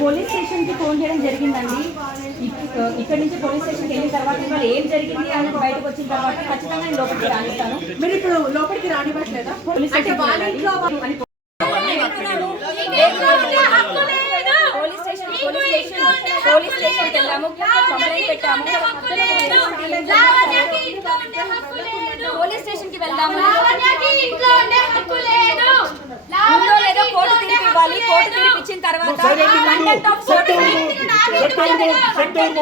Police స్టేషన్కి phone చేయడం జరిగిందండి. ఇక్- ఇక్కడ నుంచి పోలీస్ స్టేషన్కి వెళ్ళిన తర్వాత ఇవాళ ఏం జరిగింది అని బయటకు వచ్చిన తర్వాత ఖచ్చితంగా నేను లోపలికి రానిస్తాను. మీరు ఇప్పుడు లోపలికి రానివ్వట్లేదా? పోలీస్ అంటే station police station police station police స్టేషన్కి వెళ్ళాము. కంప్లైంట్ పెట్టాము. పోలీస్ స్టేషన్కి వెళ్దాము ఉందో లేదో కోర్టు తీర్పు ఇవ్వాలి కోర్టు తీర్పు ఇచ్చిన తర్వాత contempt of court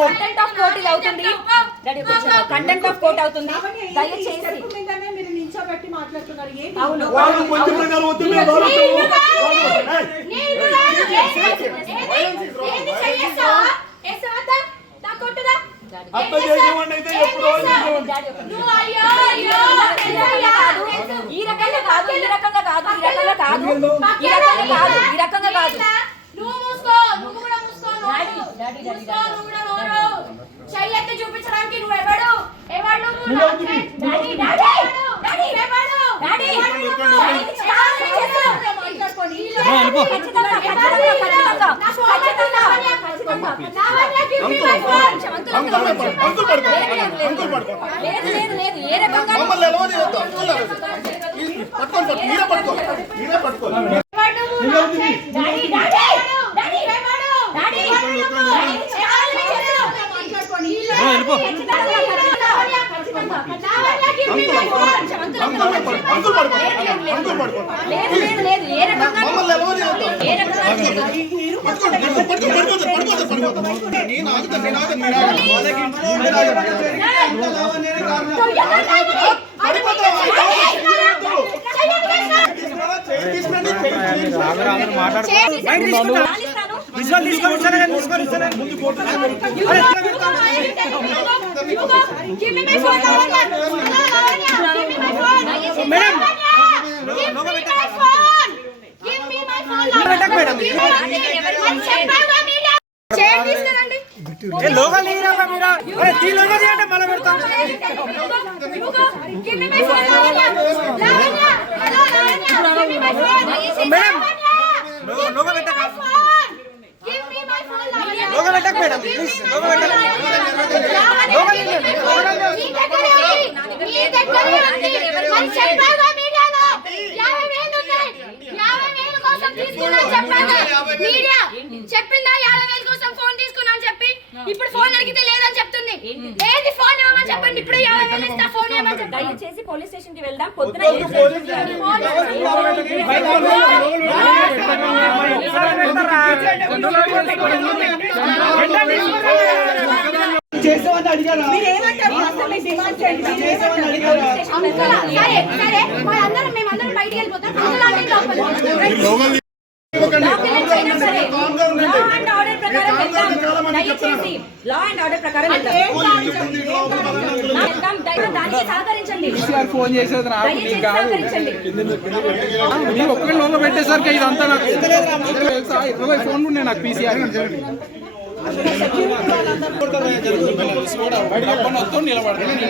contempt of court ఇది అవుతుంది కంటెంట్ ఆఫ్ కోర్ట్ అవుతుంది దయచేసి నిల్చోబెట్టి మాట్లాడుతున్నారు ఏంటి అవును వాళ్ళు కొంచెం ప్రకారం గౌరవం అత్త చేసేవాడిని అయితే ఎప్పుడో చేసేవాడిని. ఈ రకంగా కాదు ఈ రకంగా కాదు ఈ రకంగా కాదు ఈ రకంగా కాదు ఈ రకంగా కాదు నువ్వు మూసుకో నువ్వు కూడా మూసుకో కూడా నోరు చూపించడానికి నువ్వు ఎవడు ఎవడు డాడీ, డాడీ, డాడీ, ఎవడు డాడీ. ఖచ్చితంగా, ఖచ్చితంగా, ఖచ్చితంగా, నా లేదు, లేదు, లేదు. ఏ రకంగా ఏ రకంగా విజువల్ తీసుకొని తీసుకొని ముందు కోర్టు లోకల్ తీయరా మీరు అరే తీ లోకల్ తీయండి మళ్ళీ పెడతాం phone, Lavanya. Lavanya, hello, కోసం తీసుకున్నా అని చెప్పాను. మీడియా చెప్పిందా యాభై వేలు కోసం ఫోన్ తీసుకున్నా అని చెప్పి ఇప్పుడు ఫోన్ అడిగితే లేదని చెప్తుంది ఏది ఫోన్ ఇవ్వమని చెప్పండి ఇప్పుడు యాభై వేలు ఇస్తా ఫోన్ ఇవ్వమని చెప్పండి దయచేసి పోలీస్ స్టేషన్కి వెళ్దాం పొద్దున చేసామని అడిగారా మీరు ఏమంటారు అసలు మీ డిమాండ్ చేయండి మీరు ఏమంటారు? అడిగారా సరే సరే మా అందరం మేమందరం బయటికి వెళ్ళిపోతాం ఫోన్ చేసేది నాకు నీకు కాదు. లోపల పెట్టేసరికి ఇదంతా నాకు ఇరవై ఫోన్లు ఉన్నాయి నాకు పీసీఆర్ వాళ్ళందరినీ పంపి మేము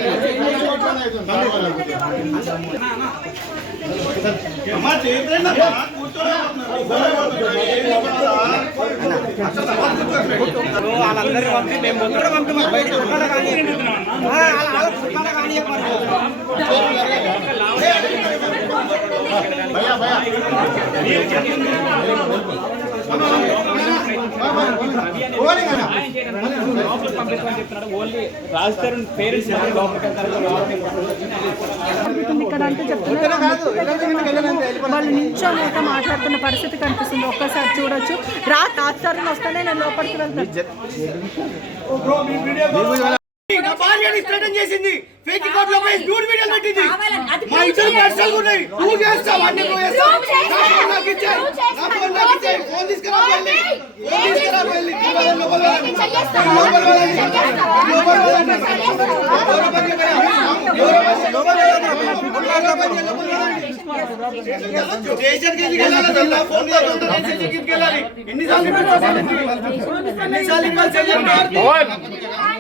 అమ్మా, చేయండి అమ్మా, కూర్చోండి. వాళ్ళందరినీ పంపి మేము మొత్తం పంపిమాం బయట ఇక్కడ అంటే చెప్తున్నారు వాళ్ళు నించో అయితే మాట్లాడుతున్న పరిస్థితి కనిపిస్తుంది. ఒక్కసారి చూడొచ్చు. రా తాత్సారిని వస్తేనే నేను లోపలికి వెళ్తాను. నా భార్యని థ్రెటన్ చేసింది ఫేక్ అకౌంట్ లో పోయి న్యూడ్ వీడియోలు పెట్టింది కావాలని అది మా ఇద్దరు పర్సనల్ ఉన్నాయి నువ్వు చేస్తావు అన్ని నువ్వు చేస్తావు నువ్వు చేస్తావు. నా ఫోన్ నాకు ఇచ్చేయ్. నువ్వు చేస్తావు. నా ఫోన్ నాకు ఇచ్చేయ్. ఫోన్ తీసుకురా వెళ్ళి ఫోన్ తీసుకురా వెళ్ళి లోపల లోపల వెళ్ళండి. చెయ్యేస్తావా? లోపల వెళ్ళండి. చెయ్యేస్తావా? లోపల వెళ్ళండి. చెయ్యేస్తావా? లోపల పని చేయాలి. లోపల పని- లోపల వెళ్ళండి. లోపల పని చేయాలి. లోపల వెళ్ళండి. స్టేషన్కి ఎందుకు వెళ్ళాలి అసలు? నా ఫోన్ తీసుకుంటే స్టేషన్కి ఎందుకు వెళ్ళాలి? ఎన్నిసార్లు ఇవ్వాలి? ఎన్నిసార్లు ఇవ్వాలి? చెయ్యండి.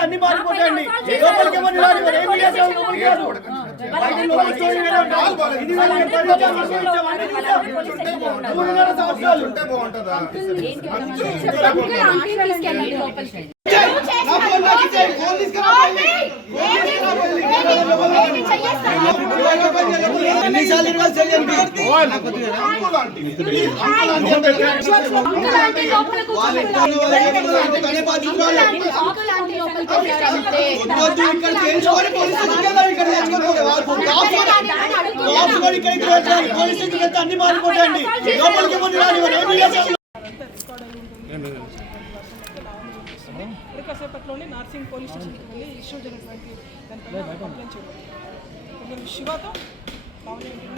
అన్ని మారిపోతాయండి లోపలికి ఎవరు ఏం చేస్తాం లోపలికి కాదు మూడున్నర సంవత్సరాలు ఉంటే బాగుంటుందా తీసుకెళ్ళండి అన్ని మారిపోతాయండి లోపలికి ముందు రాని ఇప్పుడు కాసేపట్లోనే నార్సింగ్ పోలీస్ స్టేషన్కి వెళ్ళి ఇష్యూ జరిగినటువంటి దానిపైన కంప్లైంట్ చేయాలి శివతో 老年人